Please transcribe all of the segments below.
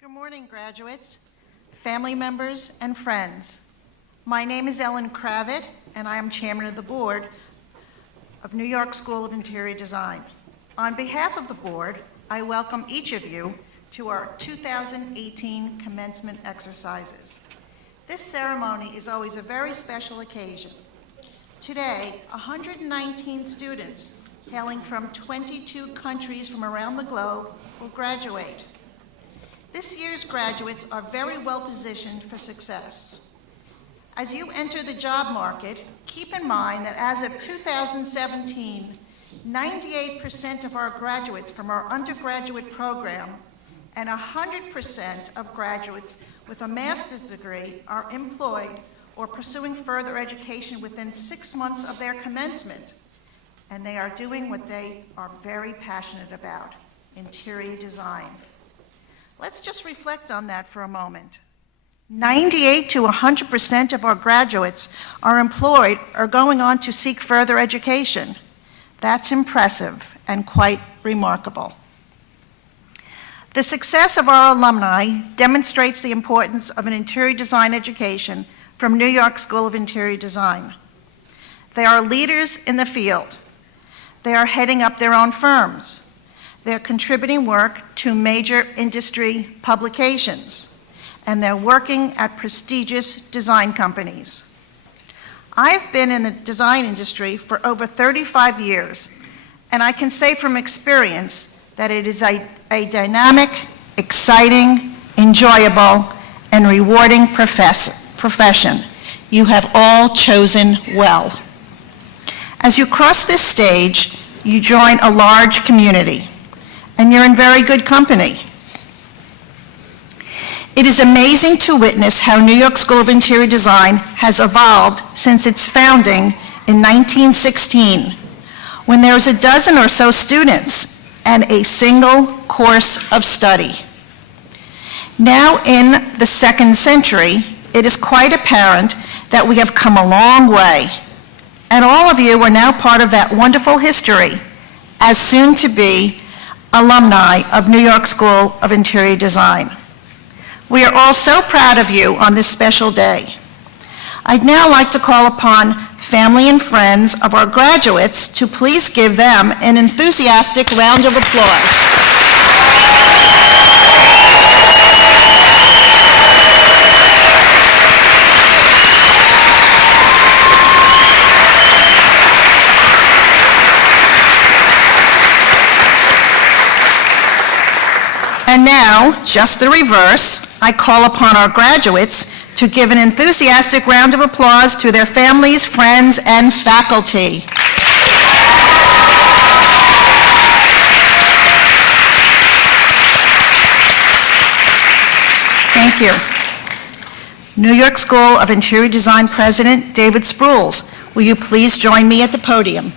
Good morning, graduates, family members, and friends. My name is Ellen Kravitz, and I am chairman of the board of New York School of Interior Design. On behalf of the board, I welcome each of you to our 2018 commencement exercises. This ceremony is always a very special occasion. Today, 119 students hailing from 22 countries from around the globe will graduate. This year's graduates are very well positioned for success. As you enter the job market, keep in mind that as of 2017, 98% of our graduates from our undergraduate program and 100% of graduates with a master's degree are employed or pursuing further education within 6 months of their commencement, and they are doing what they are very passionate about, interior design. Let's just reflect on that for a moment. 98 to 100% of our graduates are employed or going on to seek further education. That's impressive and quite remarkable. The success of our alumni demonstrates the importance of an interior design education from New York School of Interior Design. They are leaders in the field. They are heading up their own firms. They're contributing work to major industry publications, and they're working at prestigious design companies. I've been in the design industry for over 35 years, and I can say from experience that it is a dynamic, exciting, enjoyable, and rewarding profession. You have all chosen well. As you cross this stage, you join a large community, and you're in very good company. It is amazing to witness how New York School of Interior Design has evolved since its founding in 1916, when there was a dozen or so students and a single course of study. Now in the 2nd century, it is quite apparent that we have come a long way, and all of you are now part of that wonderful history as soon to be alumni of New York School of Interior Design. We are all so proud of you on this special day. I'd now like to call upon family and friends of our graduates to please give them an enthusiastic round of applause. And now, just the reverse, I call upon our graduates to give an enthusiastic round of applause to their families, friends, and faculty. Thank you. New York School of Interior Design President David Sprules, will you please join me at the podium?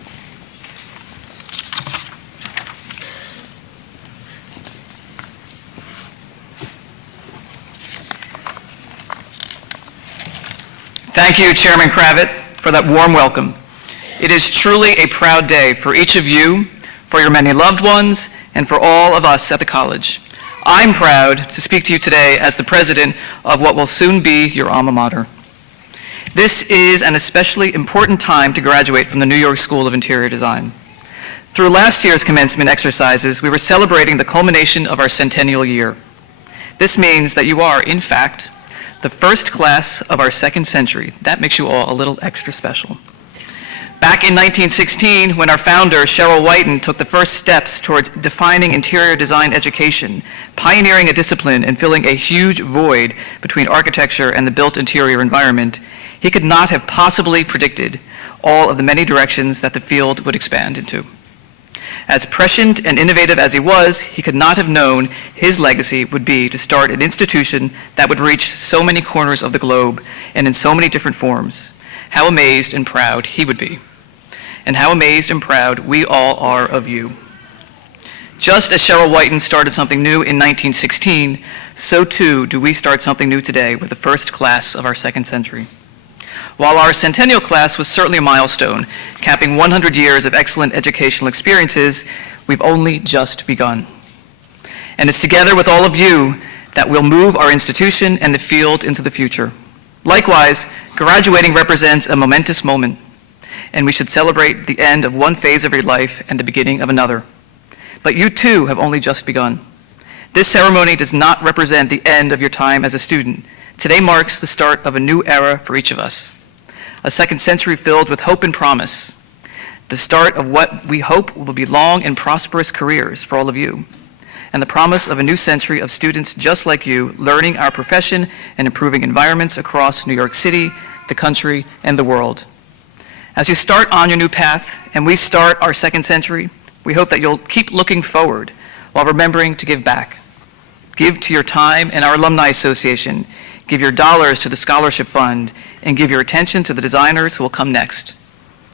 Thank you, Chairman Kravitz, for that warm welcome. It is truly a proud day for each of you, for your many loved ones, and for all of us at the college. I'm proud to speak to you today as the president of what will soon be your alma mater. This is an especially important time to graduate from the New York School of Interior Design. Through last year's commencement exercises, we were celebrating the culmination of our centennial year. This means that you are, in fact, the first class of our 2nd century. That makes you all a little extra special. Back in 1916, when our founder, Cheryl Whiten, took the first steps towards defining interior design education, pioneering a discipline and filling a huge void between architecture and the built interior environment, he could not have possibly predicted all of the many directions that the field would expand into. As prescient and innovative as he was, he could not have known his legacy would be to start an institution that would reach so many corners of the globe and in so many different forms. How amazed and proud he would be. And how amazed and proud we all are of you. Just as Cheryl Whiten started something new in 1916, so too do we start something new today with the first class of our 2nd century. While our centennial class was certainly a milestone, capping 100 years of excellent educational experiences, we've only just begun. And it's together with all of you that will move our institution and the field into the future. Likewise, graduating represents a momentous moment, and we should celebrate the end of one phase of your life and the beginning of another. But you too have only just begun. This ceremony does not represent the end of your time as a student. Today marks the start of a new era for each of us, a second century filled with hope and promise, the start of what we hope will be long and prosperous careers for all of you, and the promise of a new century of students just like you learning our profession and improving environments across New York City, the country, and the world. As you start on your new path and we start our second century, we hope that you'll keep looking forward while remembering to give back. Give to your time in our Alumni Association, give your dollars to the Scholarship Fund, and give your attention to the designers who will come next.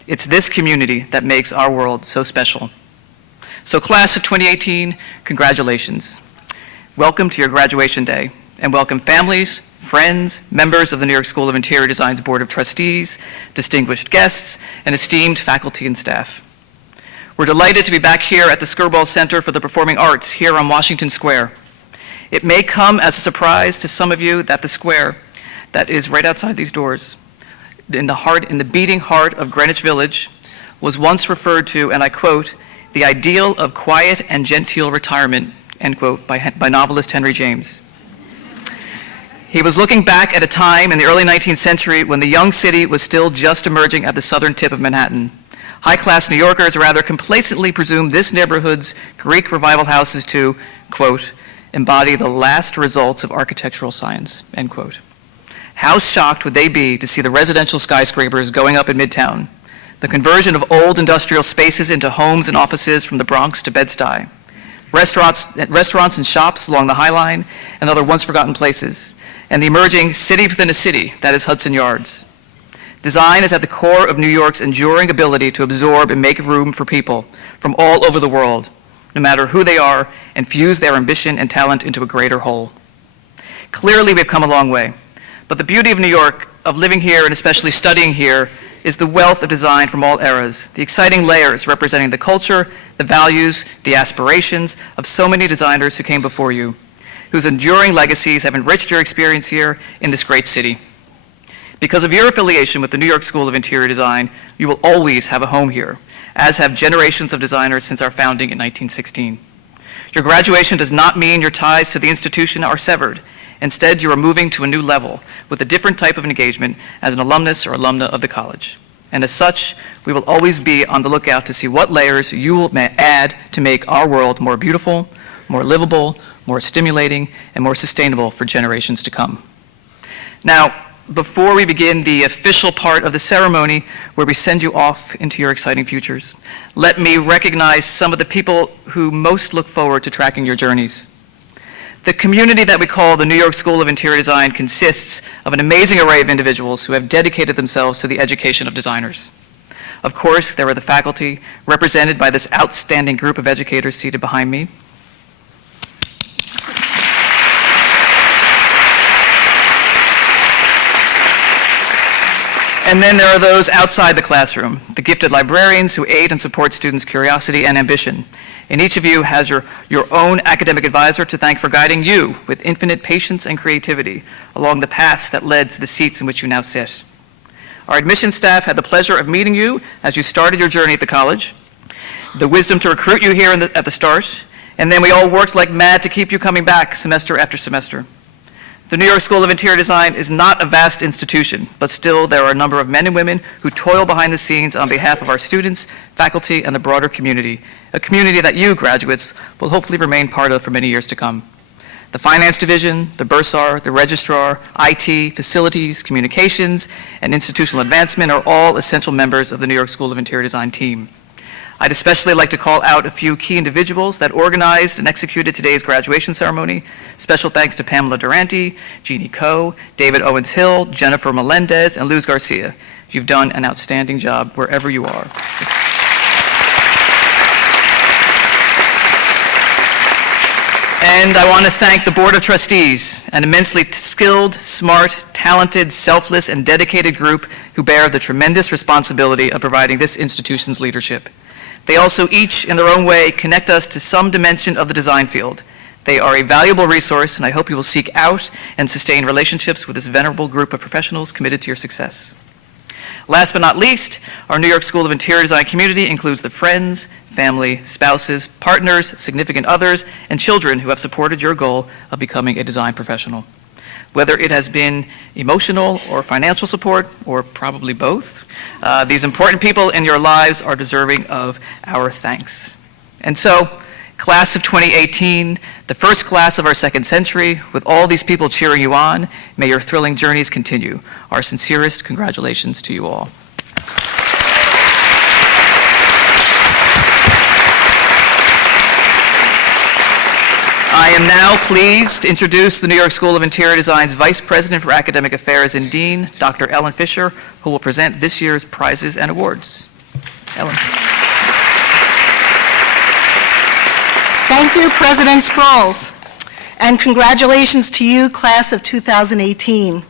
It's this community that makes our world so special. So class of 2018, congratulations. Welcome to your graduation day, and welcome families, friends, members of the New York School of Interior Design's Board of Trustees, distinguished guests, and esteemed faculty and staff. We're delighted to be back here at the Skirball Center for the Performing Arts here on Washington Square. It may come as a surprise to some of you that the square that is right outside these doors, in the beating heart of Greenwich Village, was once referred to, and I quote, the ideal of quiet and genteel retirement, end quote, by novelist Henry James. He was looking back at a time in the early 19th century when the young city was still just emerging at the southern tip of Manhattan. High-class New Yorkers rather complacently presumed this neighborhood's Greek revival houses to, quote, embody the last results of architectural science, end quote. How shocked would they be to see the residential skyscrapers going up in Midtown, the conversion of old industrial spaces into homes and offices from the Bronx to Bed-Stuy, restaurants and shops along the High Line and other once-forgotten places, and the emerging city within a city that is Hudson Yards. Design is at the core of New York's enduring ability to absorb and make room for people from all over the world, no matter who they are, and fuse their ambition and talent into a greater whole. Clearly, we've come a long way, but the beauty of New York, of living here and especially studying here, is the wealth of design from all eras, the exciting layers representing the culture, the values, the aspirations of so many designers who came before you, whose enduring legacies have enriched your experience here in this great city. Because of your affiliation with the New York School of Interior Design, you will always have a home here, as have generations of designers since our founding in 1916. Your graduation does not mean your ties to the institution are severed. Instead, you are moving to a new level with a different type of engagement as an alumnus or alumna of the college. And as such, we will always be on the lookout to see what layers you will add to make our world more beautiful, more livable, more stimulating, and more sustainable for generations to come. Now, before we begin the official part of the ceremony where we send you off into your exciting futures, let me recognize some of the people who most look forward to tracking your journeys. The community that we call the New York School of Interior Design consists of an amazing array of individuals who have dedicated themselves to the education of designers. Of course, there are the faculty, represented by this outstanding group of educators seated behind me. And then there are those outside the classroom, the gifted librarians who aid and support students' curiosity and ambition. And each of you has your own academic advisor to thank for guiding you with infinite patience and creativity along the paths that led to the seats in which you now sit. Our admissions staff had the pleasure of meeting you as you started your journey at the college, the wisdom to recruit you here at the start, and then we all worked like mad to keep you coming back semester after semester. The New York School of Interior Design is not a vast institution, but still there are a number of men and women who toil behind the scenes on behalf of our students, faculty, and the broader community, a community that you, graduates, will hopefully remain part of for many years to come. The finance division, the bursar, the registrar, IT, facilities, communications, and institutional advancement are all essential members of the New York School of Interior Design team. I'd especially like to call out a few key individuals that organized and executed today's graduation ceremony. Special thanks to Pamela Durante, Jeannie Coe, David Owens-Hill, Jennifer Melendez, and Luz Garcia. You've done an outstanding job wherever you are. And I want to thank the Board of Trustees, an immensely skilled, smart, talented, selfless, and dedicated group who bear the tremendous responsibility of providing this institution's leadership. They also each, in their own way, connect us to some dimension of the design field. They are a valuable resource, and I hope you will seek out and sustain relationships with this venerable group of professionals committed to your success. Last but not least, our New York School of Interior Design community includes the friends, family, spouses, partners, significant others, and children who have supported your goal of becoming a design professional. Whether it has been emotional or financial support, or probably both, these important people in your lives are deserving of our thanks. And so, Class of 2018, the first class of our second century, with all these people cheering you on, may your thrilling journeys continue. Our sincerest congratulations to you all. I am now pleased to introduce the New York School of Interior Design's Vice President for Academic Affairs and Dean, Dr. Ellen Fisher, who will present this year's prizes and awards. Ellen. Thank you, President Sprouls, and congratulations to you, Class of 2018.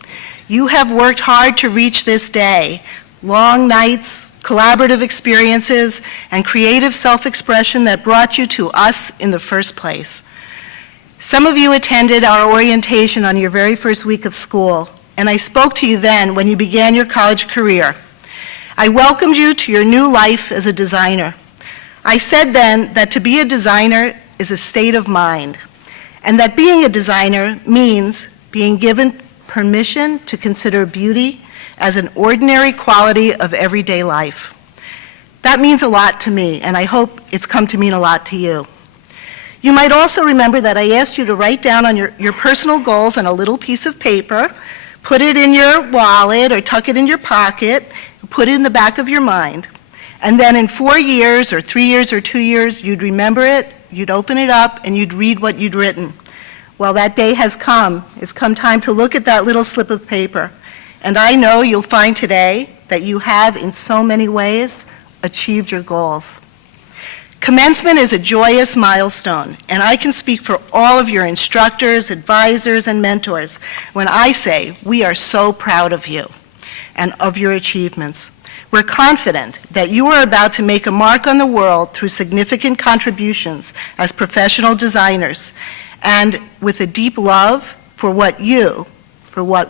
You have worked hard to reach this day. Long nights, collaborative experiences, and creative self-expression that brought you to us in the first place. Some of you attended our orientation on your very first week of school, and I spoke to you then when you began your college career. I welcomed you to your new life as a designer. I said then that to be a designer is a state of mind, and that being a designer means being given permission to consider beauty as an ordinary quality of everyday life. That means a lot to me, and I hope it's come to mean a lot to you. You might also remember that I asked you to write down on your personal goals on a little piece of paper, put it in your wallet or tuck it in your pocket, put it in the back of your mind. And then in 4 years or 3 years or 2 years, you'd remember it, you'd open it up, and you'd read what you'd written. Well, that day has come. It's come time to look at that little slip of paper. And I know you'll find today that you have, in so many ways, achieved your goals. Commencement is a joyous milestone, and I can speak for all of your instructors, advisors, and mentors when I say we are so proud of you and of your achievements. We're confident that you are about to make a mark on the world through significant contributions as professional designers, and with a deep love for what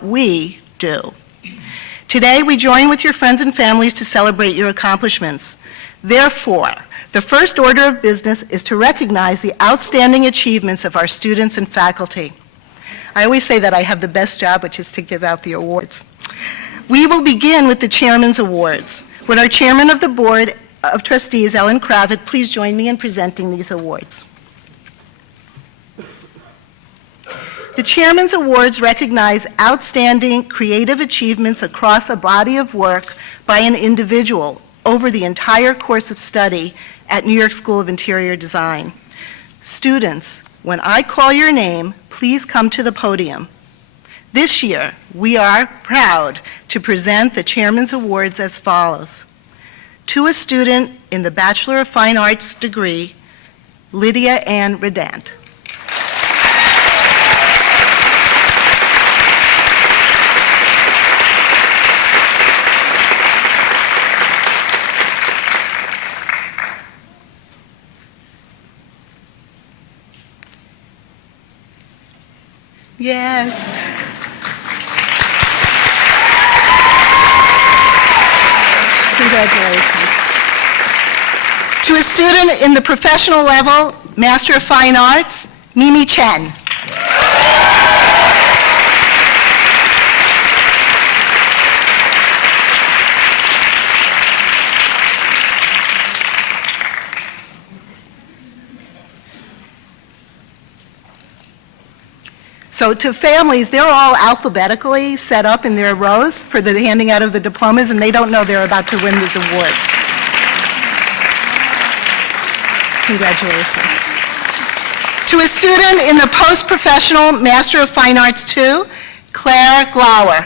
we do. Today, we join with your friends and families to celebrate your accomplishments. Therefore, the first order of business is to recognize the outstanding achievements of our students and faculty. I always say that I have the best job, which is to give out the awards. We will begin with the Chairman's Awards. Would our Chairman of the Board of Trustees, Ellen Kravitz, please join me in presenting these awards. The Chairman's Awards recognize outstanding creative achievements across a body of work by an individual over the entire course of study at New York School of Interior Design. Students, when I call your name, please come to the podium. This year, we are proud to present the Chairman's Awards as follows. To a student in the Bachelor of Fine Arts degree, Lydia Ann Redant. Yes. Congratulations. To a student in the professional level, Master of Fine Arts, Mimi Chen. So to families, they're all alphabetically set up in their rows for the handing out of the diplomas, and they don't know they're about to win these awards. Congratulations. To a student in the post-professional Master of Fine Arts 2, Claire Glauer.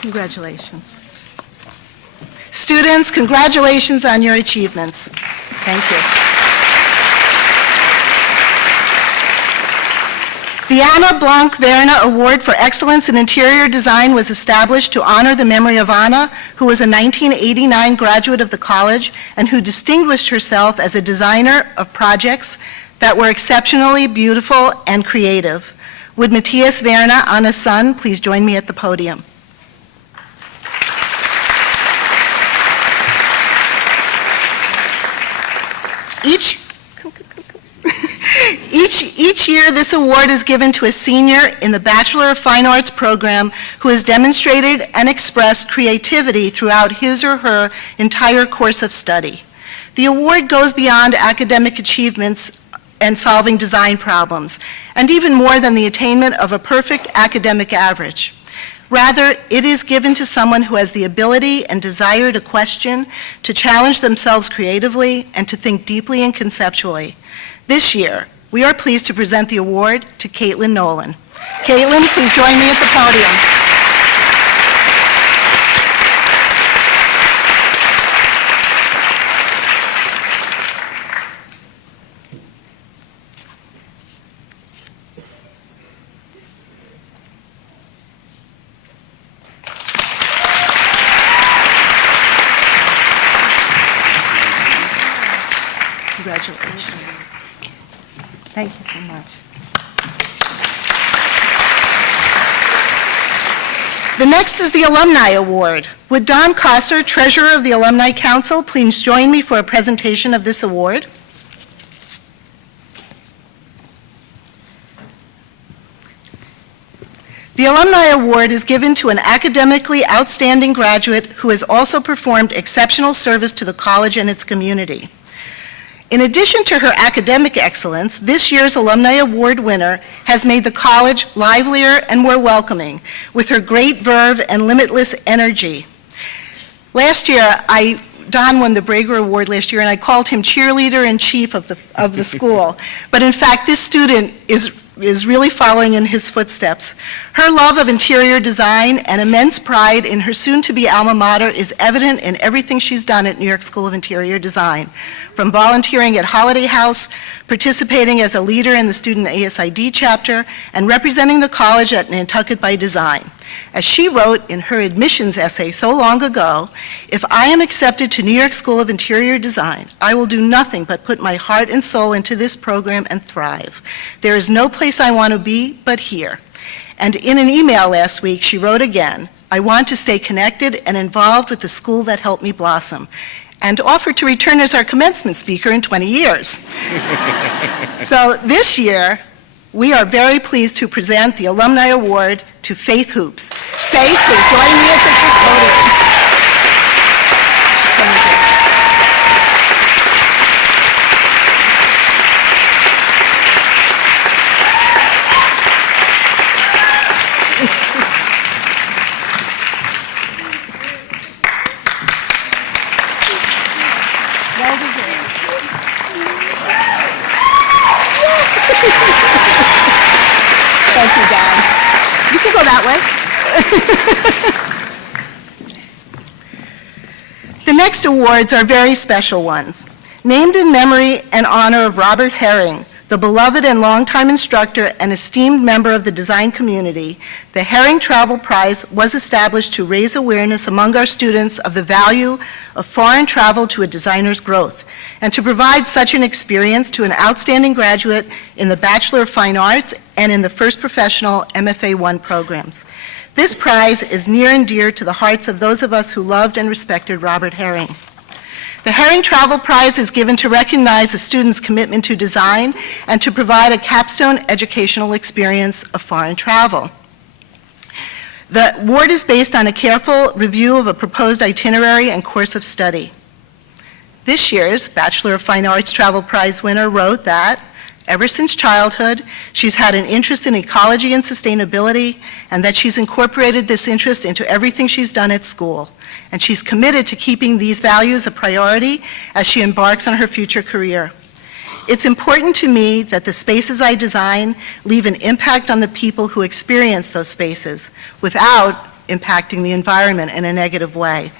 Congratulations. Students, congratulations on your achievements. Thank you. The Anna Blanc-Verna Award for Excellence in Interior Design was established to honor the memory of Anna, who was a 1989 graduate of the college and who distinguished herself as a designer of projects that were exceptionally beautiful and creative. Would Matthias Verna, Anna's son, please join me at the podium? Each year, this award is given to a senior in the Bachelor of Fine Arts program who has demonstrated and expressed creativity throughout his or her entire course of study. The award goes beyond academic achievements and solving design problems, and even more than the attainment of a perfect academic average. Rather, it is given to someone who has the ability and desire to question, to challenge themselves creatively, and to think deeply and conceptually. This year, we are pleased to present the award to Caitlin Nolan. Caitlin, please join me at the podium. Congratulations. Thank you so much. The next is the Alumni Award. Would Don Kosser, Treasurer of the Alumni Council, please join me for a presentation of this award? The Alumni Award is given to an academically outstanding graduate who has also performed exceptional service to the college and its community. In addition to her academic excellence, this year's Alumni Award winner has made the college livelier and more welcoming with her great verve and limitless energy. Last year, Don won the Brager Award last year, and I called him cheerleader-in-chief of the school. But in fact, this student is really following in his footsteps. Her love of interior design and immense pride in her soon-to-be alma mater is evident in everything she's done at New York School of Interior Design, from volunteering at Holiday House, participating as a leader in the student ASID chapter, and representing the college at Nantucket by Design. As she wrote in her admissions essay so long ago, "If I am accepted to New York School of Interior Design, I will do nothing but put my heart and soul into this program and thrive. There is no place I want to be but here." And in an email last week, she wrote again, "I want to stay connected and involved with the school that helped me blossom," and offered to return as our commencement speaker in 20 years. So this year, we are very pleased to present the Alumni Award to Faith Hoops. Faith, please join me at the podium. Well deserved. Thank you, Don. You can go that way. The next awards are very special ones. Named in memory and honor of Robert Herring, the beloved and longtime instructor and esteemed member of the design community, the Herring Travel Prize was established to raise awareness among our students of the value of foreign travel to a designer's growth, and to provide such an experience to an outstanding graduate in the Bachelor of Fine Arts and in the First Professional MFA1 programs. This prize is near and dear to the hearts of those of us who loved and respected Robert Herring. The Herring Travel Prize is given to recognize a student's commitment to design and to provide a capstone educational experience of foreign travel. The award is based on a careful review of a proposed itinerary and course of study. This year's Bachelor of Fine Arts Travel Prize winner wrote that, ever since childhood, she's had an interest in ecology and sustainability, and that she's incorporated this interest into everything she's done at school. And she's committed to keeping these values a priority as she embarks on her future career. It's important to me that the spaces I design leave an impact on the people who experience those spaces without impacting the environment in a negative way.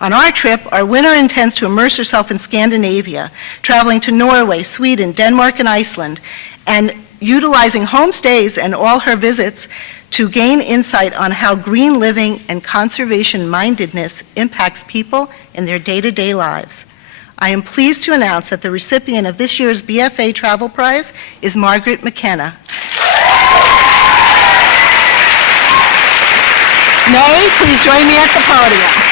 On our trip, our winner intends to immerse herself in Scandinavia, traveling to Norway, Sweden, Denmark, and Iceland, and utilizing homestays and all her visits to gain insight on how green living and conservation-mindedness impacts people in their day-to-day lives. I am pleased to announce that the recipient of this year's BFA Travel Prize is Margaret McKenna. May, please join me at the podium.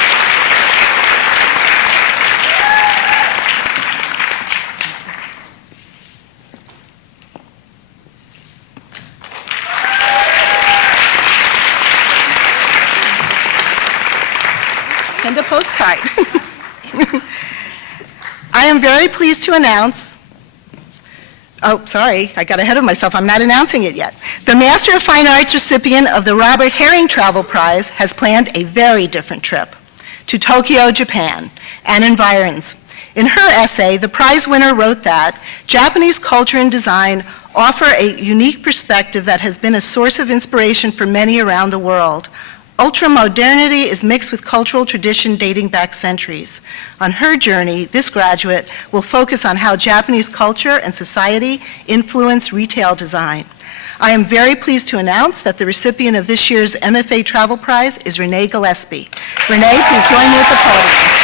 Send a postcard. I am very pleased to announce, oh, sorry, I got ahead of myself, I'm not announcing it yet. The Master of Fine Arts recipient of the Robert Herring Travel Prize has planned a very different trip to Tokyo, Japan, and environs. In her essay, the prize winner wrote that Japanese culture and design offer a unique perspective that has been a source of inspiration for many around the world. Ultra-modernity is mixed with cultural tradition dating back centuries. On her journey, this graduate will focus on how Japanese culture and society influence retail design. I am very pleased to announce that the recipient of this year's MFA Travel Prize is Renee Gillespie. Renee, please join me at the podium.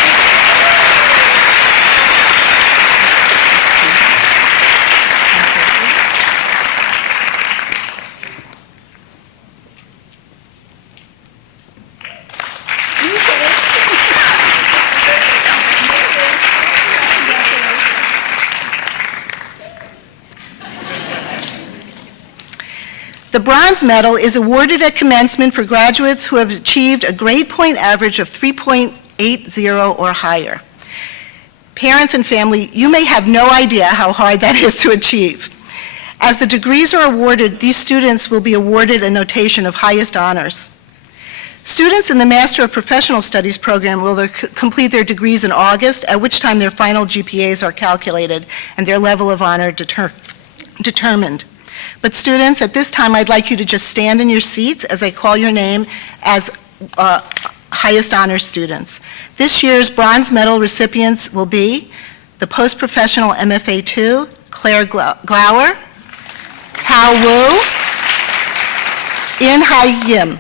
The bronze medal is awarded at commencement for graduates who have achieved a grade point average of 3.80 or higher. Parents and family, you may have no idea how hard that is to achieve. As the degrees are awarded, these students will be awarded a notation of highest honors. Students in the Master of Professional Studies program will complete their degrees in August, at which time their final GPAs are calculated and their level of honor determined. But students, at this time, I'd like you to just stand in your seats as I call your name as highest honor students. This year's bronze medal recipients will be the post-professional MFA 2, Claire Glauer, Hao Wu, In Hai Yim.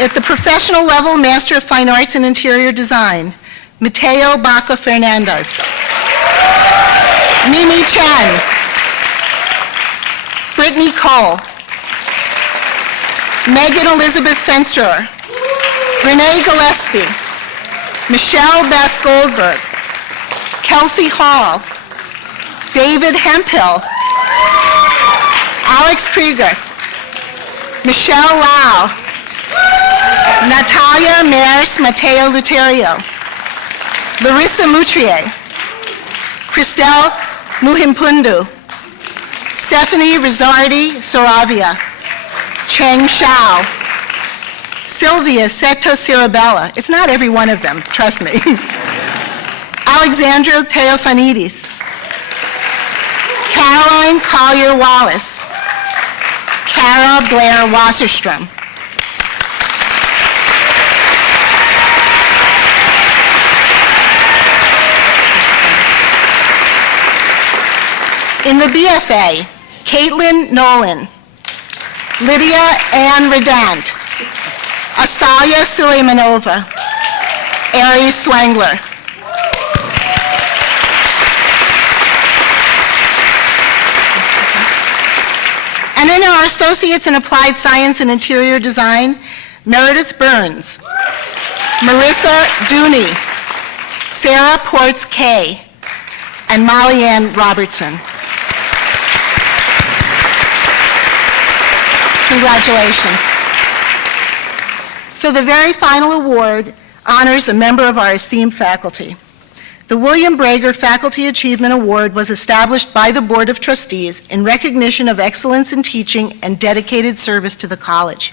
At the professional level, Master of Fine Arts in Interior Design, Mateo Baca Fernandez, Mimi Chen, Brittany Cole, Megan Elizabeth Fensterer, Renee Gillespie, Michelle Beth Goldberg, Kelsey Hall, David Hemphill, Alex Krieger, Michelle Lau, Natalia Maris Mateo Luterio, Larissa Moutrier, Christelle Muhimpundu, Stephanie Rizzardi Saravia, Cheng Shao, Sylvia Seto Cirabella. It's not every one of them, trust me. Alexandra Theophanidis, Caroline Collier Wallace, Cara Blair Wasserstrom. In the BFA, Caitlin Nolan, Lydia Ann Redant, Asalia Suleimanova, Aries Swangler. And in our Associates in Applied Science and Interior Design, Meredith Burns, Marissa Dooney, Sarah Ports Kay, and Molly Ann Robertson. Congratulations. So the very final award honors a member of our esteemed faculty. The William Brager Faculty Achievement Award was established by the Board of Trustees in recognition of excellence in teaching and dedicated service to the college.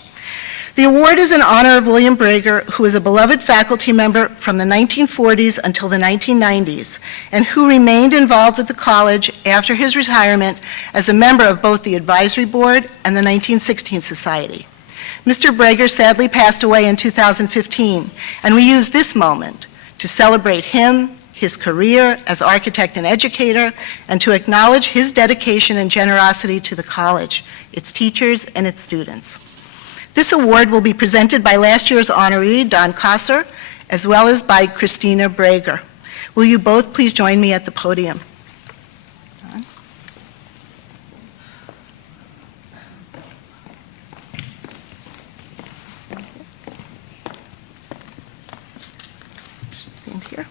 The award is in honor of William Brager, who was a beloved faculty member from the 1940s until the 1990s, and who remained involved with the college after his retirement as a member of both the advisory board and the 1916 Society. Mr. Brager sadly passed away in 2015, and we use this moment to celebrate him, his career as architect and educator, and to acknowledge his dedication and generosity to the college, its teachers, and its students. This award will be presented by last year's honoree, Don Kosser, as well as by Christina Brager. Will you both please join me at the podium? Don? Stand here.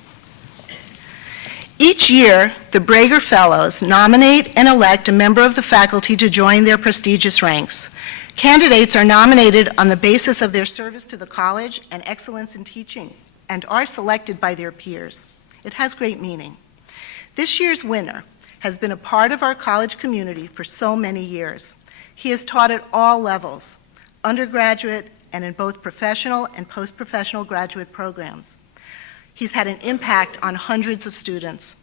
Each year, the Brager Fellows nominate and elect a member of the faculty to join their prestigious ranks. Candidates are nominated on the basis of their service to the college and excellence in teaching, and are selected by their peers. It has great meaning. This year's winner has been a part of our college community for so many years. He has taught at all levels, undergraduate and in both professional and post-professional graduate programs. He's had an impact on hundreds of students.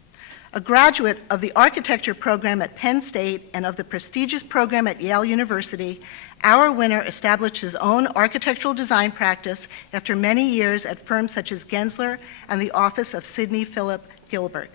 A graduate of the architecture program at Penn State and of the prestigious program at Yale University, our winner established his own architectural design practice after many years at firms such as Gensler and the office of Sidney Philip Gilbert.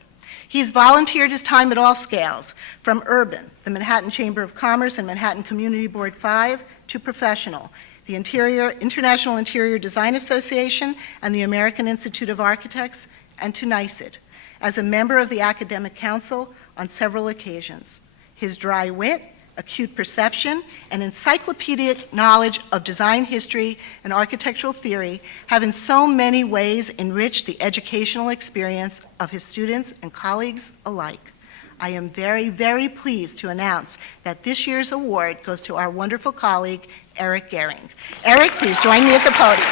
He's volunteered his time at all scales, from urban, the Manhattan Chamber of Commerce and Manhattan Community Board 5, to professional, the International Interior Design Association and the American Institute of Architects, and to NYSID, as a member of the Academic Council on several occasions. His dry wit, acute perception, and encyclopedic knowledge of design history and architectural theory have in so many ways enriched the educational experience of his students and colleagues alike. I am very, very pleased to announce that this year's award goes to our wonderful colleague, Eric Gehring. Eric, please join me at the podium.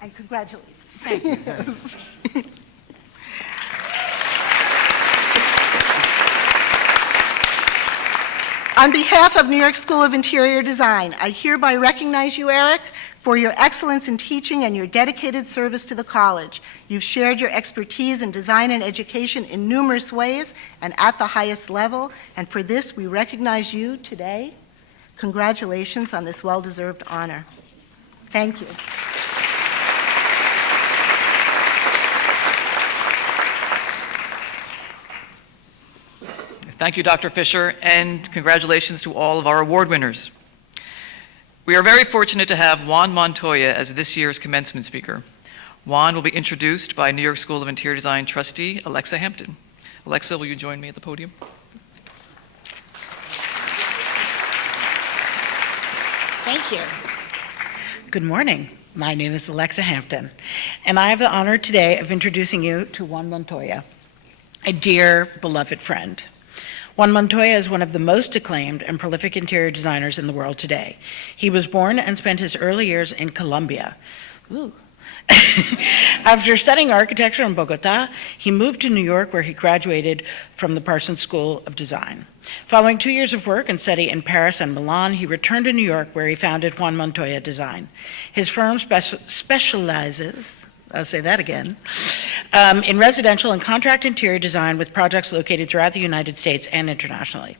And congratulations. Thank you. On behalf of New York School of Interior Design, I hereby recognize you, Eric, for your excellence in teaching and your dedicated service to the college. You've shared your expertise in design and education in numerous ways and at the highest level, and for this, we recognize you today. Congratulations on this well-deserved honor. Thank you. Thank you, Dr. Fisher, and congratulations to all of our award winners. We are very fortunate to have Juan Montoya as this year's commencement speaker. Juan will be introduced by New York School of Interior Design trustee Alexa Hampton. Alexa, will you join me at the podium? Thank you. Good morning. My name is Alexa Hampton, and I have the honor today of introducing you to Juan Montoya, a dear, beloved friend. Juan Montoya is one of the most acclaimed and prolific interior designers in the world today. He was born and spent his early years in Colombia. Ooh. After studying architecture in Bogota, he moved to New York, where he graduated from the Parsons School of Design. Following 2 years of work and study in Paris and Milan, he returned to New York, where he founded Juan Montoya Design. His firm specializes, I'll say that again, in residential and contract interior design with projects located throughout the United States and internationally.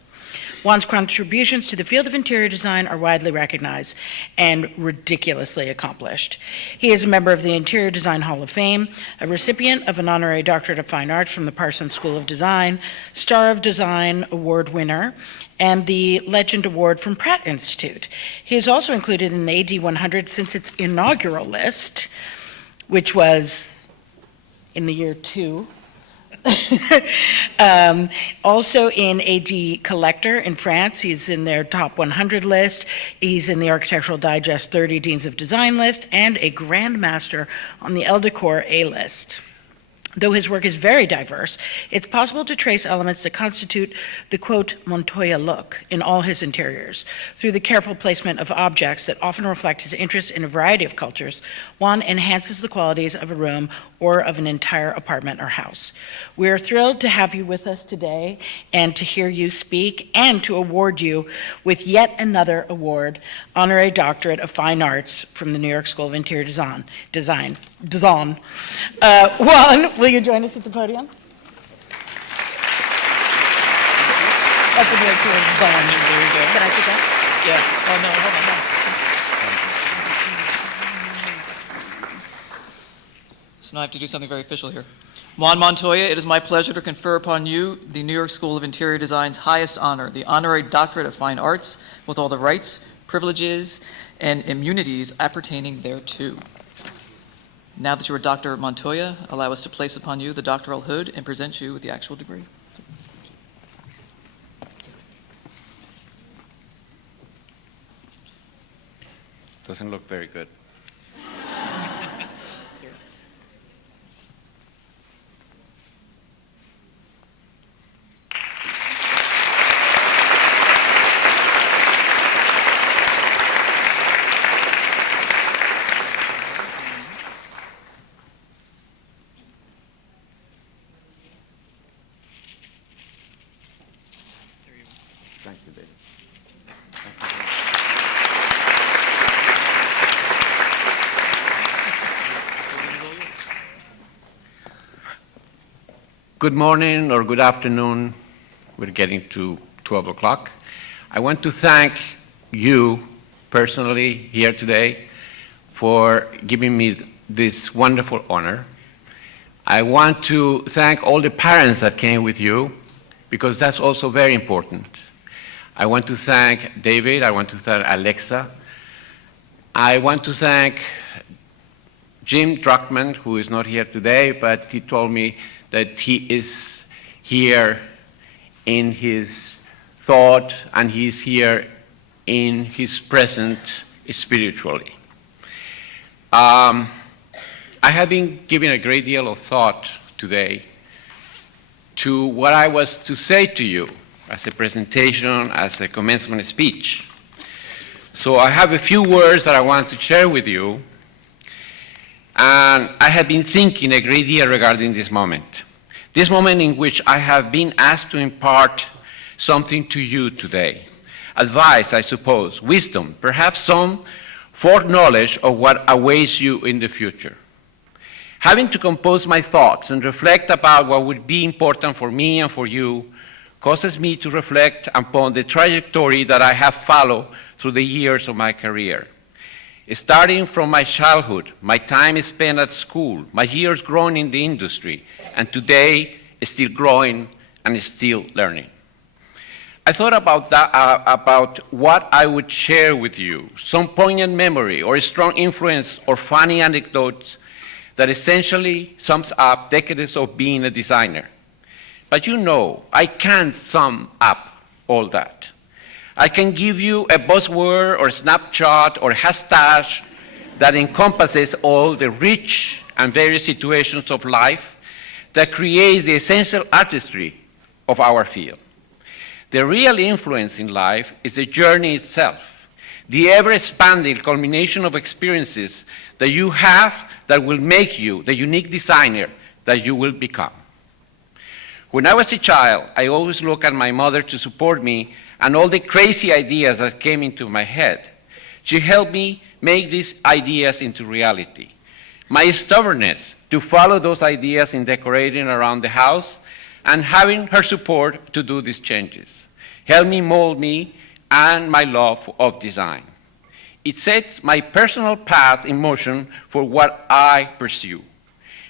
Juan's contributions to the field of interior design are widely recognized and ridiculously accomplished. He is a member of the Interior Design Hall of Fame, a recipient of an honorary doctorate of fine arts from the Parsons School of Design, Star of Design Award winner, and the Legend Award from Pratt Institute. He is also included in the AD 100 since its inaugural list, which was in the year 2. Also in AD Collector in France, he's in their top 100 list. He's in the Architectural Digest 30 Deans of Design list and a Grand Master on the Elle Decor A list. Though his work is very diverse, it's possible to trace elements that constitute the, quote, Montoya look in all his interiors. Through the careful placement of objects that often reflect his interest in a variety of cultures, Juan enhances the qualities of a room or of an entire apartment or house. We are thrilled to have you with us today and to hear you speak and to award you with yet another award, Honorary Doctorate of Fine Arts from the New York School of Interior Design. Juan, will you join us at the podium? That's a good design. Can I sit down? Yeah. Oh, no, hold on, no. So now I have to do something very official here. Juan Montoya, it is my pleasure to confer upon you the New York School of Interior Design's highest honor, the Honorary Doctorate of Fine Arts, with all the rights, privileges, and immunities appertaining thereto. Now that you are Dr. Montoya, allow us to place upon you the doctoral hood and present you with the actual degree. Doesn't look very good. Thank you, David. Good morning or good afternoon. We're getting to 12 o'clock. I want to thank you personally here today for giving me this wonderful honor. I want to thank all the parents that came with you, because that's also very important. I want to thank David. I want to thank Alexa. I want to thank Jim Druckmann, who is not here today, but he told me that he is here in his thought and he's here in his present spiritually. I have been giving a great deal of thought today to what I was to say to you as a presentation, as a commencement speech. So I have a few words that I want to share with you. And I have been thinking a great deal regarding this moment in which I have been asked to impart something to you today. Advice, I suppose, wisdom, perhaps some foreknowledge of what awaits you in the future. Having to compose my thoughts and reflect about what would be important for me and for you causes me to reflect upon the trajectory that I have followed through the years of my career. Starting from my childhood, my time spent at school, my years growing in the industry, and today still growing and still learning. I thought about that, about what I would share with you, some poignant memory or a strong influence or funny anecdotes that essentially sums up decades of being a designer. But you know, I can't sum up all that. I can give you a buzzword or snapshot or hashtag that encompasses all the rich and various situations of life that creates the essential artistry of our field. The real influence in life is the journey itself, the ever-expanding culmination of experiences that you have that will make you the unique designer that you will become. When I was a child, I always looked at my mother to support me and all the crazy ideas that came into my head. She helped me make these ideas into reality. My stubbornness to follow those ideas in decorating around the house and having her support to do these changes helped me mold me and my love of design. It sets my personal path in motion for what I pursue.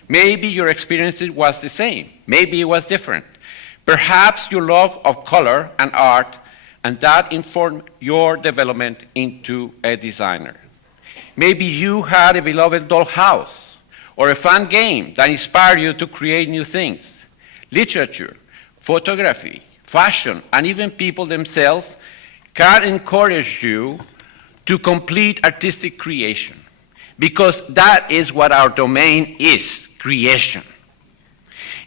Maybe your experience was the same. Maybe it was different. Perhaps your love of color and art, and that informed your development into a designer. Maybe you had a beloved dollhouse or a fun game that inspired you to create new things. Literature, photography, fashion, and even people themselves can encourage you to complete artistic creation, because that is what our domain is, creation.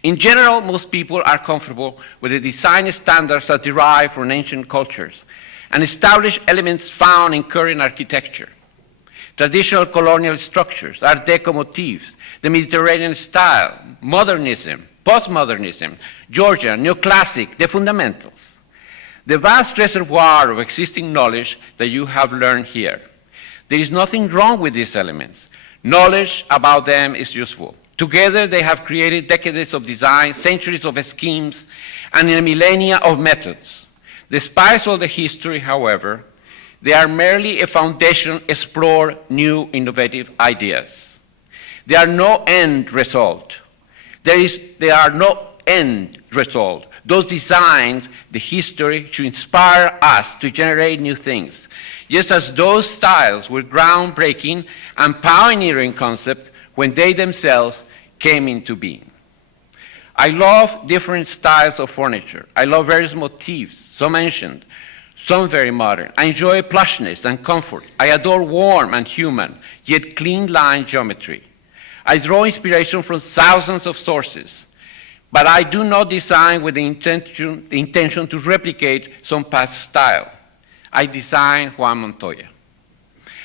In general, most people are comfortable with the design standards that derive from ancient cultures and establish elements found in current architecture. Traditional colonial structures, Art Deco motifs, the Mediterranean style, modernism, postmodernism, Georgian, neoclassic, the fundamentals. The vast reservoir of existing knowledge that you have learned here. There is nothing wrong with these elements. Knowledge about them is useful. Together, they have created decades of design, centuries of schemes, and a millennia of methods. Despite all the history, however, they are merely a foundation to explore new innovative ideas. They are no end result. They are no end result. Those designs, the history, should inspire us to generate new things, just as those styles were groundbreaking and pioneering concepts when they themselves came into being. I love different styles of furniture. I love various motifs, some ancient, some very modern. I enjoy plushness and comfort. I adore warm and human, yet clean line geometry. I draw inspiration from thousands of sources, but I do not design with the intention to replicate some past style. I design Juan Montoya.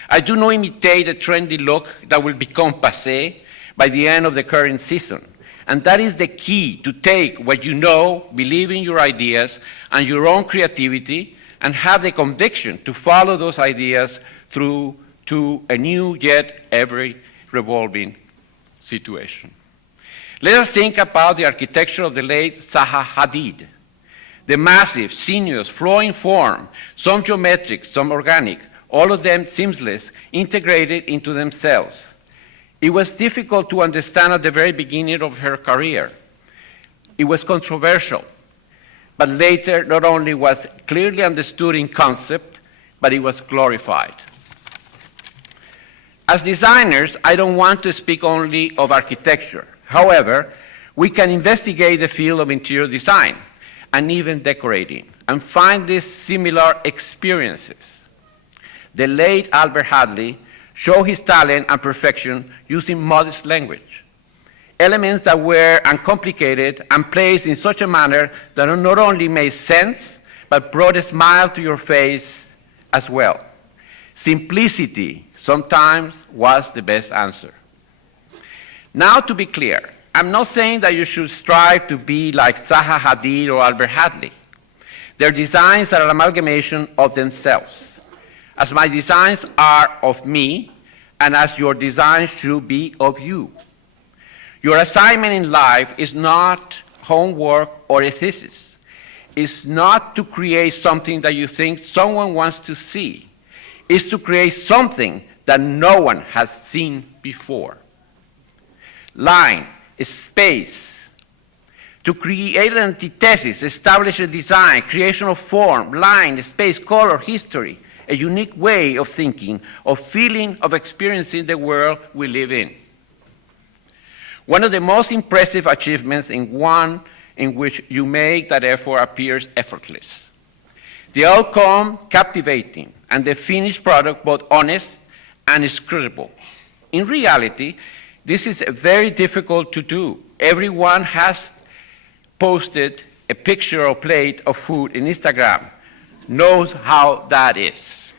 I do not imitate a trendy look that will become passé by the end of the current season. And that is the key, to take what you know, believe in your ideas and your own creativity, and have the conviction to follow those ideas through to a new yet ever revolving situation. Let us think about the architecture of the late Zaha Hadid. The massive, sinuous, flowing form, some geometric, some organic, all of them seamless, integrated into themselves. It was difficult to understand at the very beginning of her career. It was controversial, but later not only was clearly understood in concept, but it was glorified. As designers, I don't want to speak only of architecture. However, we can investigate the field of interior design and even decorating and find these similar experiences. The late Albert Hadley showed his talent and perfection using modest language, elements that were uncomplicated and placed in such a manner that not only made sense, but brought a smile to your face as well. Simplicity sometimes was the best answer. Now, to be clear, I'm not saying that you should strive to be like Zaha Hadid or Albert Hadley. Their designs are an amalgamation of themselves, as my designs are of me, and as your designs should be of you. Your assignment in life is not homework or a thesis. It's not to create something that you think someone wants to see. It's to create something that no one has seen before. Line, space. To create an antithesis, establish a design, creation of form, line, space, color, history, a unique way of thinking, of feeling, of experiencing the world we live in. One of the most impressive achievements in one in which you make that effort appears effortless. The outcome captivating, and the finished product both honest and inscrutable. In reality, this is very difficult to do. Everyone has posted a picture or plate of food in Instagram, knows how that is.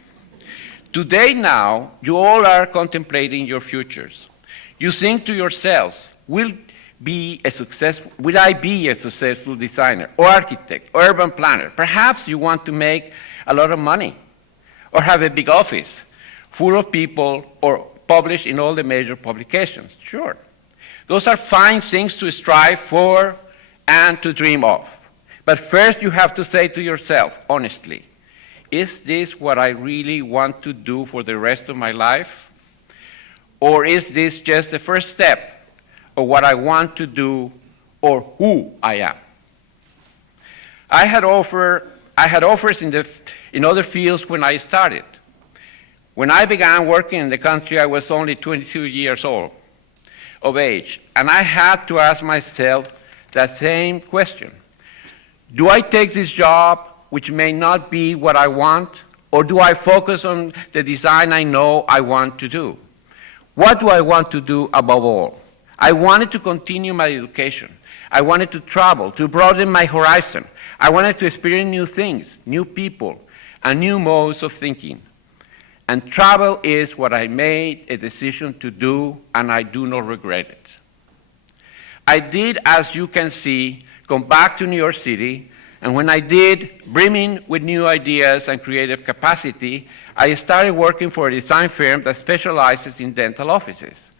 Today now, you all are contemplating your futures. You think to yourselves, will I be a successful designer or architect or urban planner? Perhaps you want to make a lot of money or have a big office full of people or published in all the major publications. Sure. Those are fine things to strive for and to dream of. But first you have to say to yourself, honestly, is this what I really want to do for the rest of my life? Or is this just the first step of what I want to do or who I am? I had offers in other fields when I started. When I began working in the country, I was only 22 years old of age, and I had to ask myself that same question. Do I take this job, which may not be what I want, or do I focus on the design I know I want to do? What do I want to do above all? I wanted to continue my education. I wanted to travel, to broaden my horizon. I wanted to experience new things, new people, and new modes of thinking. And travel is what I made a decision to do, and I do not regret it. I did, as you can see, come back to New York City, and when I did, brimming with new ideas and creative capacity, I started working for a design firm that specializes in dental offices.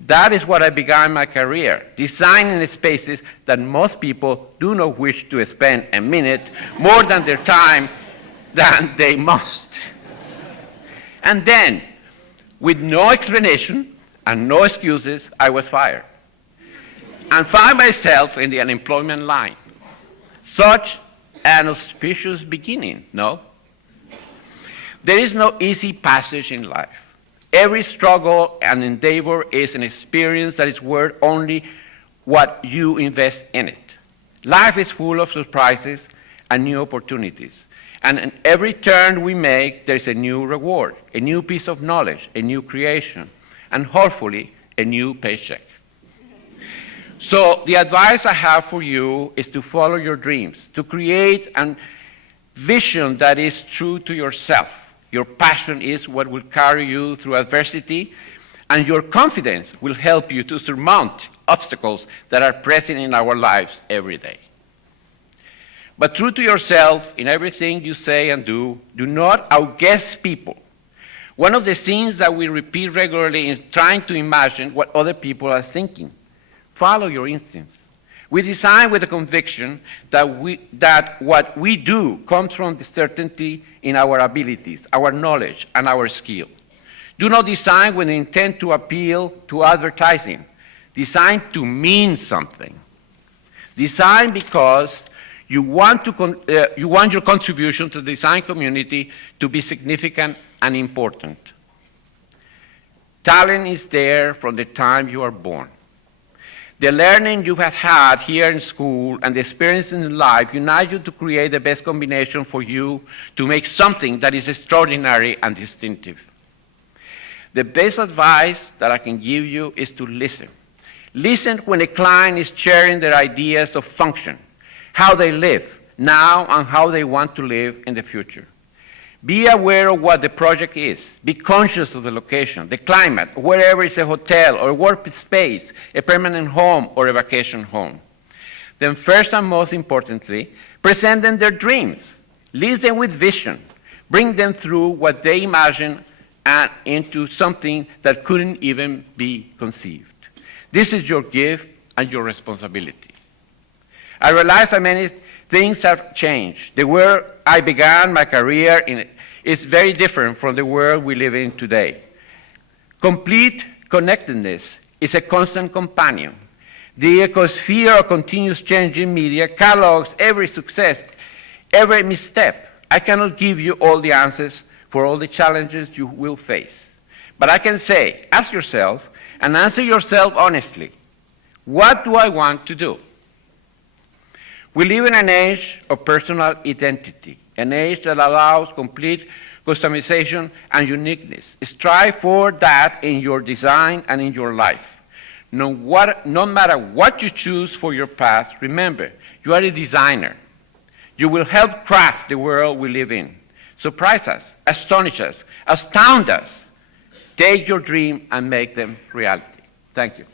That is what I began my career, designing spaces that most people do not wish to spend a minute more than their time than they must. And then, with no explanation and no excuses, I was fired and found myself in the unemployment line. Such an auspicious beginning, no? There is no easy passage in life. Every struggle and endeavor is an experience that is worth only what you invest in it. Life is full of surprises and new opportunities. And in every turn we make, there's a new reward, a new piece of knowledge, a new creation, and hopefully a new paycheck. So the advice I have for you is to follow your dreams, to create a vision that is true to yourself. Your passion is what will carry you through adversity, and your confidence will help you to surmount obstacles that are present in our lives every day. But true to yourself in everything you say and do not outguess people. One of the things that we repeat regularly is trying to imagine what other people are thinking. Follow your instincts. We design with the conviction that what we do comes from the certainty in our abilities, our knowledge, and our skill. Do not design with the intent to appeal to advertising. Design to mean something. Design because you want your contribution to the design community to be significant and important. Talent is there from the time you are born. The learning you have had here in school and the experiences in life unite you to create the best combination for you to make something that is extraordinary and distinctive. The best advice that I can give you is to listen. Listen when a client is sharing their ideas of function, how they live now and how they want to live in the future. Be aware of what the project is. Be conscious of the location, the climate, wherever it's a hotel or a workspace, a permanent home or a vacation home. Then first and most importantly, present them their dreams. Listen with vision. Bring them through what they imagine and into something that couldn't even be conceived. This is your gift and your responsibility. I realize that many things have changed. The world I began my career in is very different from the world we live in today. Complete connectedness is a constant companion. The ecosphere of continuous changing media catalogs every success, every misstep. I cannot give you all the answers for all the challenges you will face. But I can say, ask yourself and answer yourself honestly. What do I want to do? We live in an age of personal identity, an age that allows complete customization and uniqueness. Strive for that in your design and in your life. No matter what you choose for your path, remember, you are a designer. You will help craft the world we live in. Surprise us, astonish us, astound us. Take your dream and make them reality. Thank you.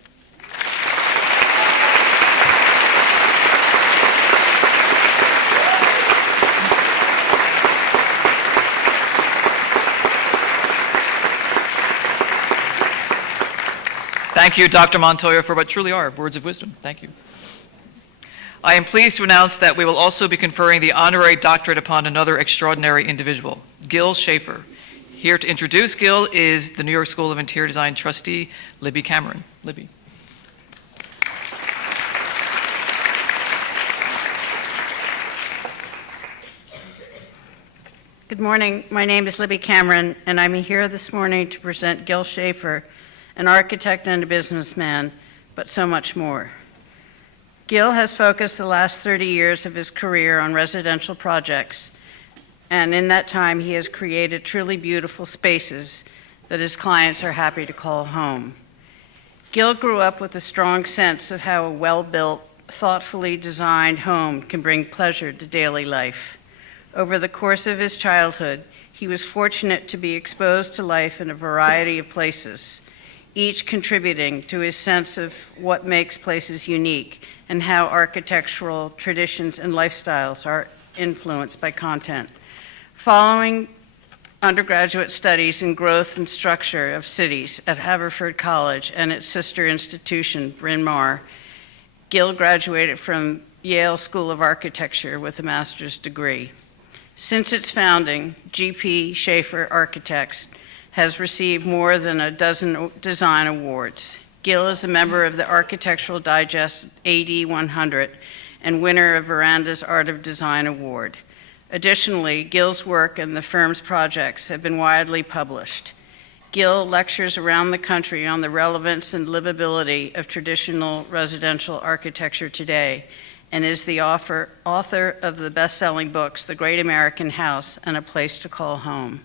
Thank you, Dr. Montoya, for what truly are words of wisdom. Thank you. I am pleased to announce that we will also be conferring the honorary doctorate upon another extraordinary individual, Gil Schaefer. Here to introduce Gil is the New York School of Interior Design trustee, Libby Cameron. Libby. Good morning. My name is Libby Cameron, and I'm here this morning to present Gil Schaefer, an architect and a businessman, but so much more. Gil has focused the last 30 years of his career on residential projects, and in that time he has created truly beautiful spaces that his clients are happy to call home. Gil grew up with a strong sense of how a well-built, thoughtfully designed home can bring pleasure to daily life. Over the course of his childhood, he was fortunate to be exposed to life in a variety of places, each contributing to his sense of what makes places unique and how architectural traditions and lifestyles are influenced by content. Following undergraduate studies in growth and structure of cities at Haverford College and its sister institution, Bryn Mawr, Gil graduated from Yale School of Architecture with a master's degree. Since its founding, G.P. Schaefer Architects has received more than a dozen design awards. Gil is a member of the Architectural Digest AD 100 and winner of Veranda's Art of Design Award. Additionally, Gil's work and the firm's projects have been widely published. Gil lectures around the country on the relevance and livability of traditional residential architecture today, and is the author of the best-selling books, The Great American House and A Place to Call Home.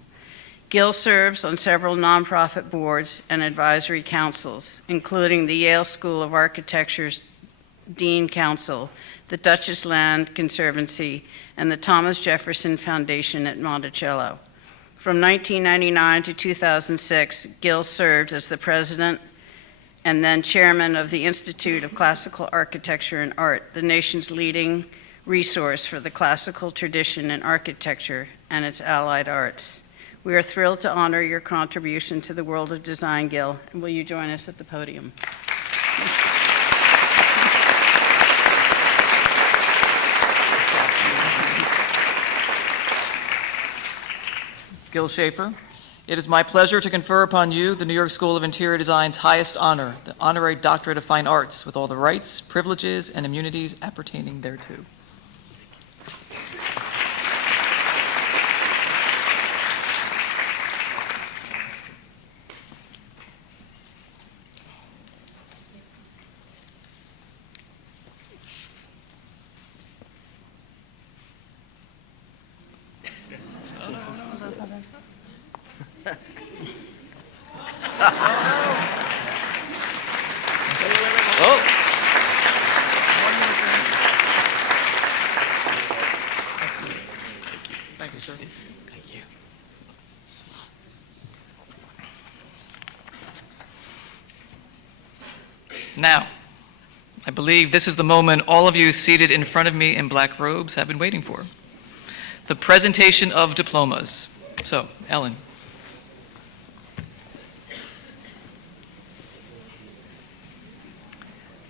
Gil serves on several nonprofit boards and advisory councils, including the Yale School of Architecture's Dean Council, the Duchess Land Conservancy, and the Thomas Jefferson Foundation at Monticello. From 1999 to 2006, Gil served as the president and then chairman of the Institute of Classical Architecture and Art, the nation's leading resource for the classical tradition in architecture and its allied arts. We are thrilled to honor your contribution to the world of design, Gil, and will you join us at the podium? Gil Schaefer, it is my pleasure to confer upon you the New York School of Interior Design's highest honor, the Honorary Doctorate of Fine Arts, with all the rights, privileges, and immunities appertaining thereto. Thank you, sir. Thank you. Now, I believe this is the moment all of you seated in front of me in black robes have been waiting for. The presentation of diplomas. So, Ellen.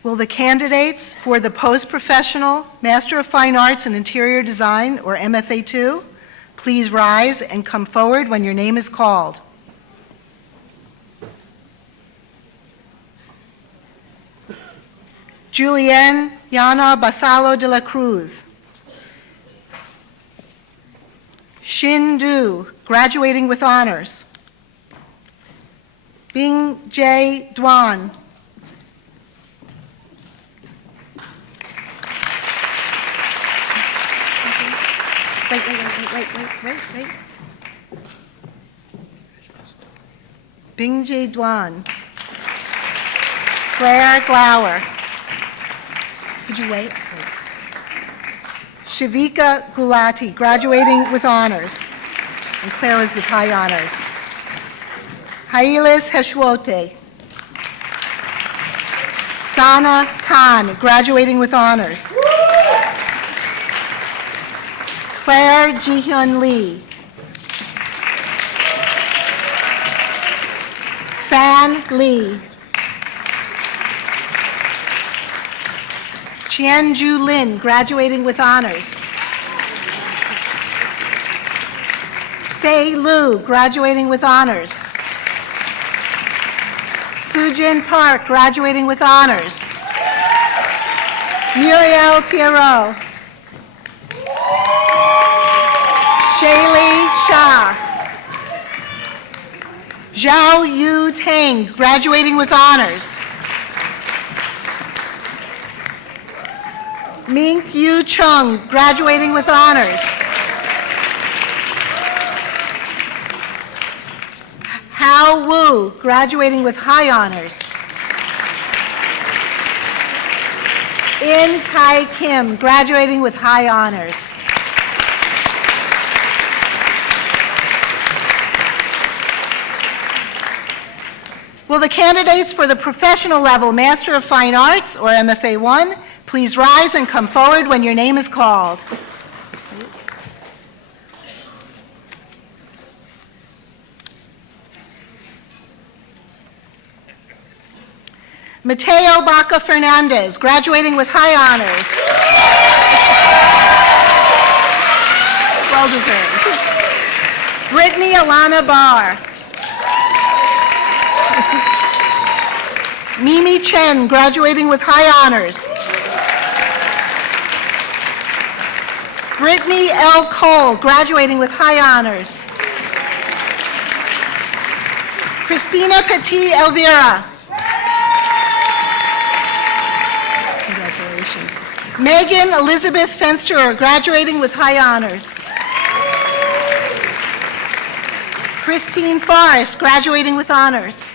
Will the candidates for the Post-Professional Master of Fine Arts in Interior Design, or MFA2, please rise and come forward when your name is called. Julienne Yana Basalo de la Cruz. Shin Du, graduating with honors. Bing J. Duan. Wait. Bing J. Duan. Claire Glower. Could you wait? Shavika Gulati, graduating with honors. And Claire is with high honors. Hailis Heshwote. Sana Khan, graduating with honors. Claire Ji-hyun Lee. Fan Lee. Chien-Ju Lin, graduating with honors. Fei Lu, graduating with honors. Sujin Park, graduating with honors. Muriel Pierrot. Shaylee Shah. Zhao Yu Tang, graduating with honors. Mink Yu Chung, graduating with honors. Hao Wu, graduating with high honors. In Kai Kim, graduating with high honors. Will the candidates for the professional level Master of Fine Arts, or MFA 1, please rise and come forward when your name is called. Mateo Baca Fernandez, graduating with high honors. Well deserved. Brittany Alana Barr. Mimi Chen, graduating with high honors. Brittany L. Cole, graduating with high honors. Christina Petit Elvira. Congratulations. Megan Elizabeth Fensterer, graduating with high honors. Christine Forrest, graduating with honors.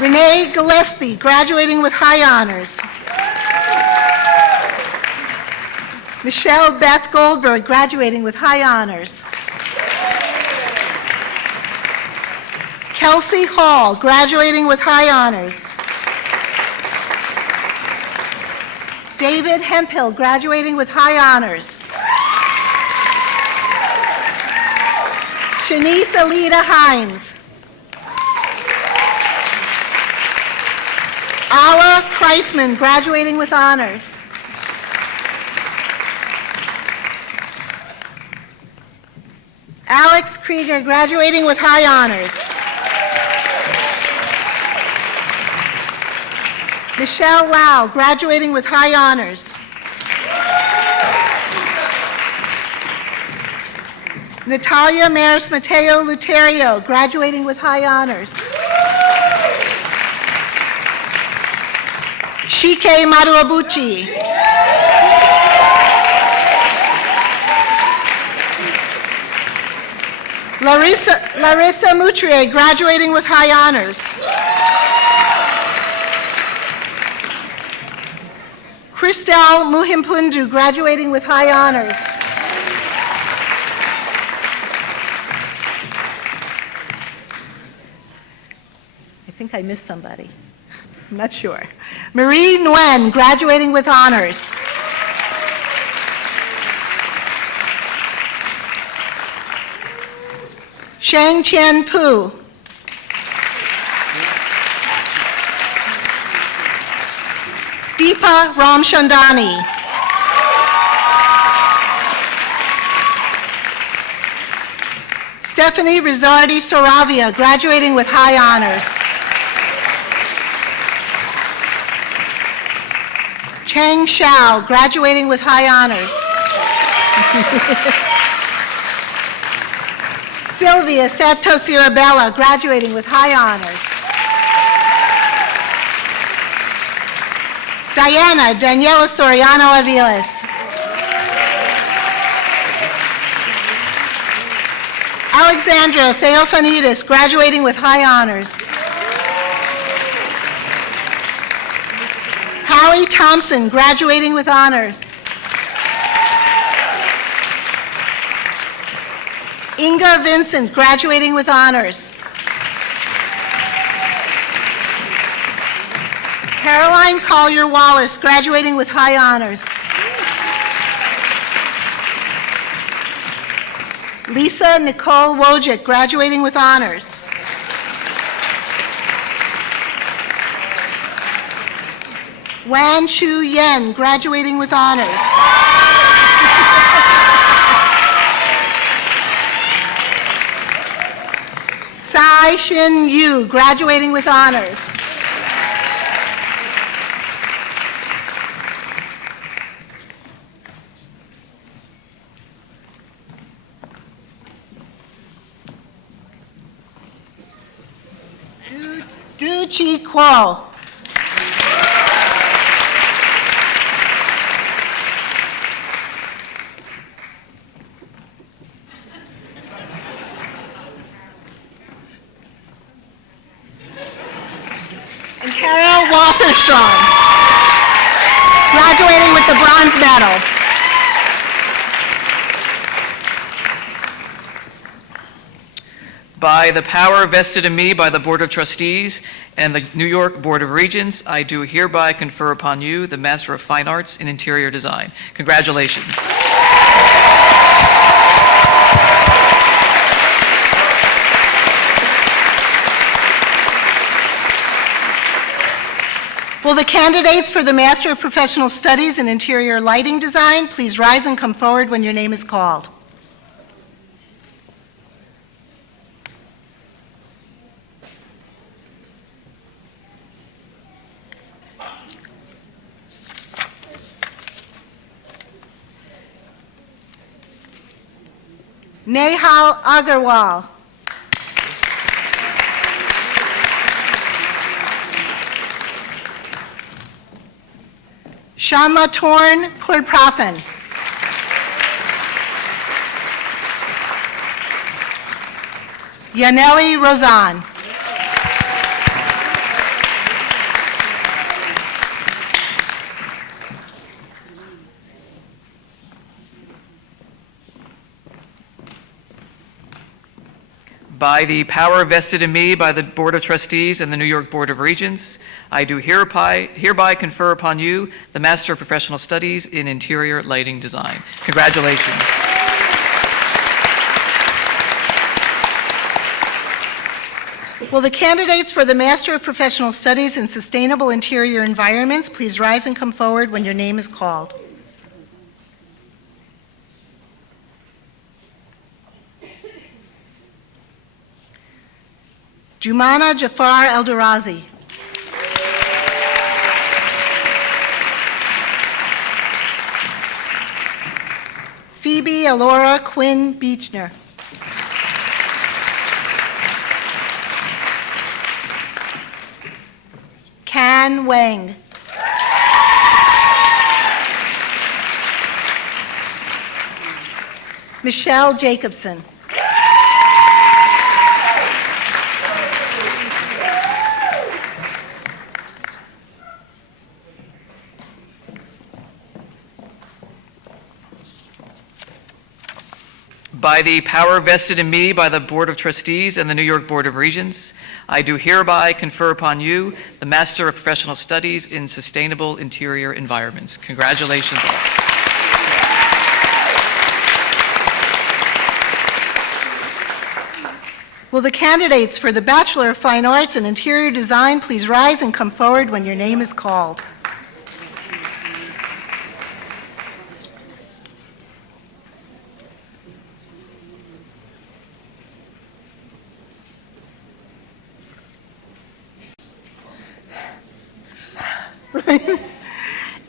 Renee Gillespie, graduating with high honors. Michelle Beth Goldberg, graduating with high honors. Kelsey Hall, graduating with high honors. David Hemphill, graduating with high honors. Shanice Alida Hines. Ala Kreitzman, graduating with honors. Alex Krieger, graduating with high honors. Michelle Lau, graduating with high honors. Natalia Maris Mateo Luterio, graduating with high honors. Shike Maruabuchi. Larissa Moutrier, graduating with high honors. Christelle Muhimpundu, graduating with high honors. I think I missed somebody. I'm not sure. Marie Nguyen, graduating with honors. Shang Qian Pu. Deepa Ramchandani. Stephanie Rizzardi Saravia, graduating with high honors. Chang Shao, graduating with high honors. Sylvia Santos Irabella, graduating with high honors. Diana Daniela Soriano Aviles. Alexandra Theophanidis, graduating with high honors. Hallie Thompson, graduating with honors. Inga Vincent, graduating with honors. Caroline Collier Wallace, graduating with high honors. Lisa Nicole Wojcik, graduating with honors. Wan Chu Yen, graduating with honors. Tsai Shin Yu, graduating with honors. Du Chi Kuo. And Carol Wasserstrom, graduating with the bronze medal. By the power vested in me by the Board of Trustees and the New York Board of Regents, I do hereby confer upon you the Master of Fine Arts in Interior Design. Congratulations. Will the candidates for the Master of Professional Studies in Interior Lighting Design please rise and come forward when your name is called? Nehal Agarwal. Shanla Torn Purprafen. Yaneli Rozan. By the power vested in me by the Board of Trustees and the New York Board of Regents, I do hereby confer upon you the Master of Professional Studies in Interior Lighting Design. Congratulations. Will the candidates for the Master of Professional Studies in Sustainable Interior Environments please rise and come forward when your name is called? Jumana Jafar Eldarazi. Phoebe Alora Quinn Beechner. Can Wang. Michelle Jacobson. By the power vested in me by the Board of Trustees and the New York Board of Regents, I do hereby confer upon you the Master of Professional Studies in Sustainable Interior Environments. Congratulations all. Will the candidates for the Bachelor of Fine Arts in Interior Design please rise and come forward when your name is called?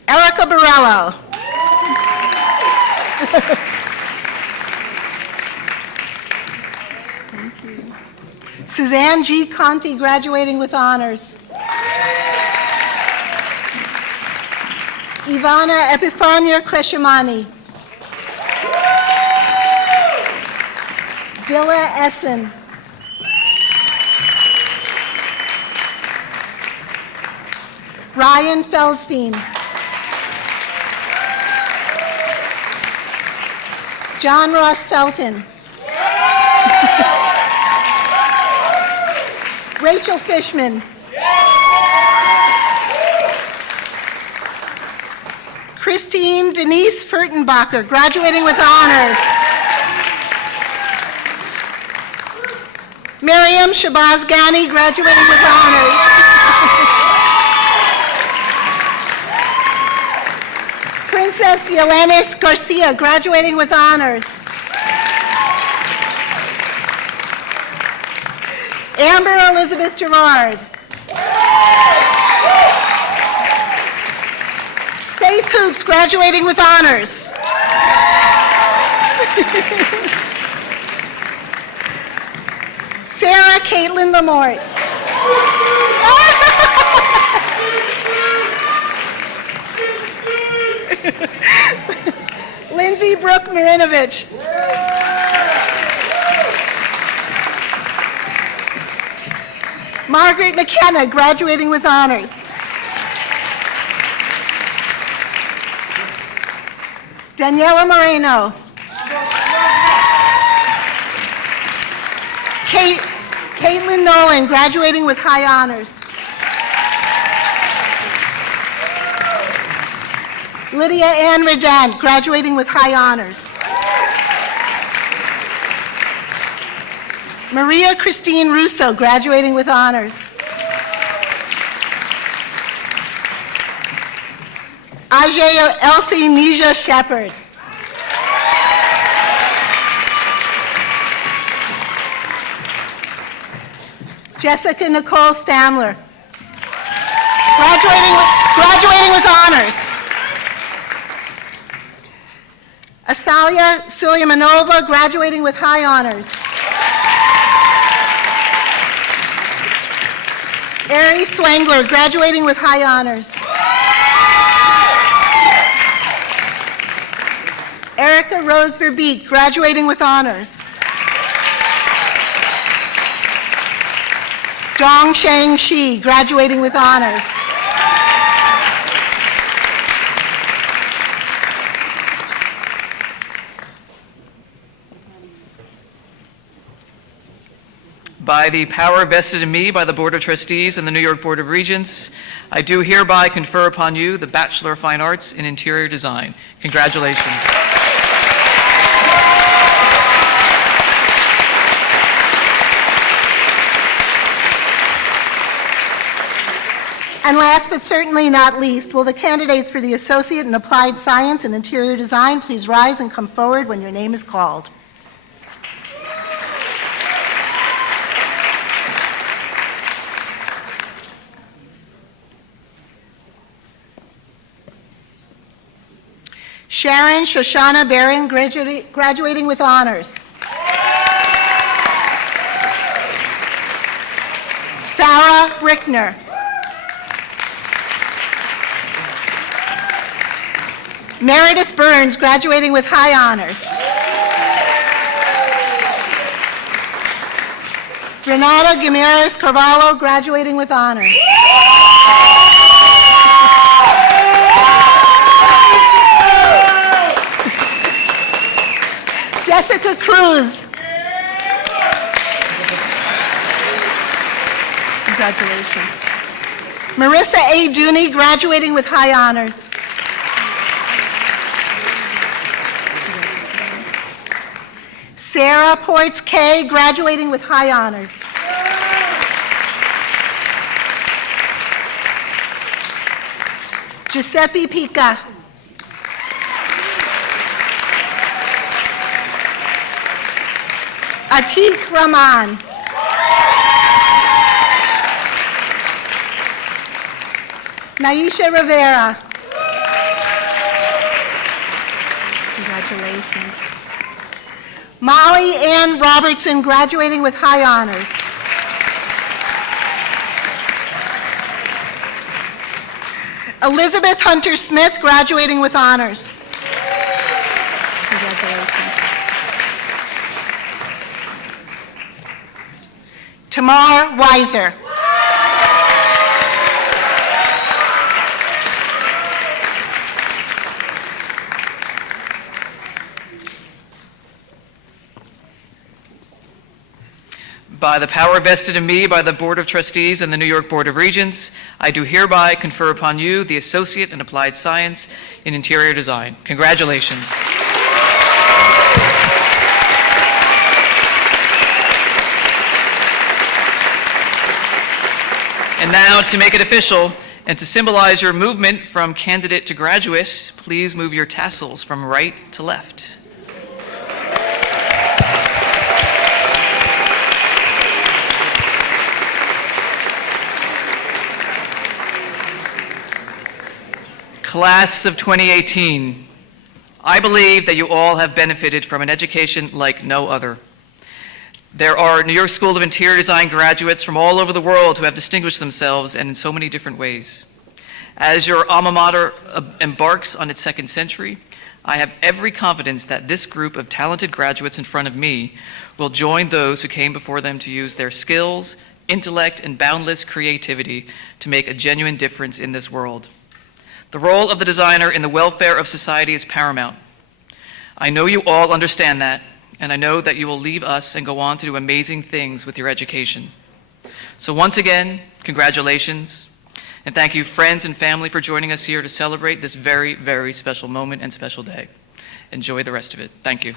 Erica Borello. Thank you. Suzanne G. Conti, graduating with honors. Ivana Epifania Kreshamani. Dilla Essen. Ryan Feldstein. John Ross Felton. Rachel Fishman. Christine Denise Furtenbacher, graduating with honors. Miriam Shabazz Ghani, graduating with honors. Princess Yelenis Garcia, graduating with honors. Amber Elizabeth Gerard. Faith Hoops, graduating with honors. Sarah Caitlin Lamort. Lindsay Brooke Marinovich. Margaret McKenna, graduating with honors. Daniela Moreno. Caitlin Nolan, graduating with high honors. Lydia Ann Redent, graduating with high honors. Maria Christine Russo, graduating with honors. Ajay Elsie Nija Shepherd. Jessica Nicole Stamler, graduating with honors. Asalia Suleymanova, graduating with high honors. Ari Swangler, graduating with high honors. Erica Rose Verbeek, graduating with honors. Dong Shang Shi, graduating with honors. By the power vested in me by the Board of Trustees and the New York Board of Regents, I do hereby confer upon you the Bachelor of Fine Arts in Interior Design. Congratulations. And last but certainly not least, will the candidates for the Associate in Applied Science and Interior Design please rise and come forward when your name is called. Sharon Shoshana Barron, graduating with honors. Farah Rickner. Meredith Burns, graduating with high honors. Renata Guimarães Carvalho, graduating with honors. Jessica Cruz. Congratulations. Marissa A. Dooney, graduating with high honors. Sarah Ports Kay, graduating with high honors. Giuseppe Pica. Atik Rahman. Naisha Rivera. Congratulations. Molly Ann Robertson, graduating with high honors. Elizabeth Hunter Smith, graduating with honors. Congratulations. Tamar Weiser. By the power vested in me by the Board of Trustees and the New York Board of Regents, I do hereby confer upon you the Associate in Applied Science in Interior Design. Congratulations. And now, to make it official and to symbolize your movement from candidate to graduate, please move your tassels from right to left. Class of 2018, I believe that you all have benefited from an education like no other. There are New York School of Interior Design graduates from all over the world who have distinguished themselves and in so many different ways. As your alma mater embarks on its second century, I have every confidence that this group of talented graduates in front of me will join those who came before them to use their skills, intellect, and boundless creativity to make a genuine difference in this world. The role of the designer in the welfare of society is paramount. I know you all understand that, and I know that you will leave us and go on to do amazing things with your education. So once again, congratulations, and thank you, friends and family, for joining us here to celebrate this very, very special moment and special day. Enjoy the rest of it. Thank you.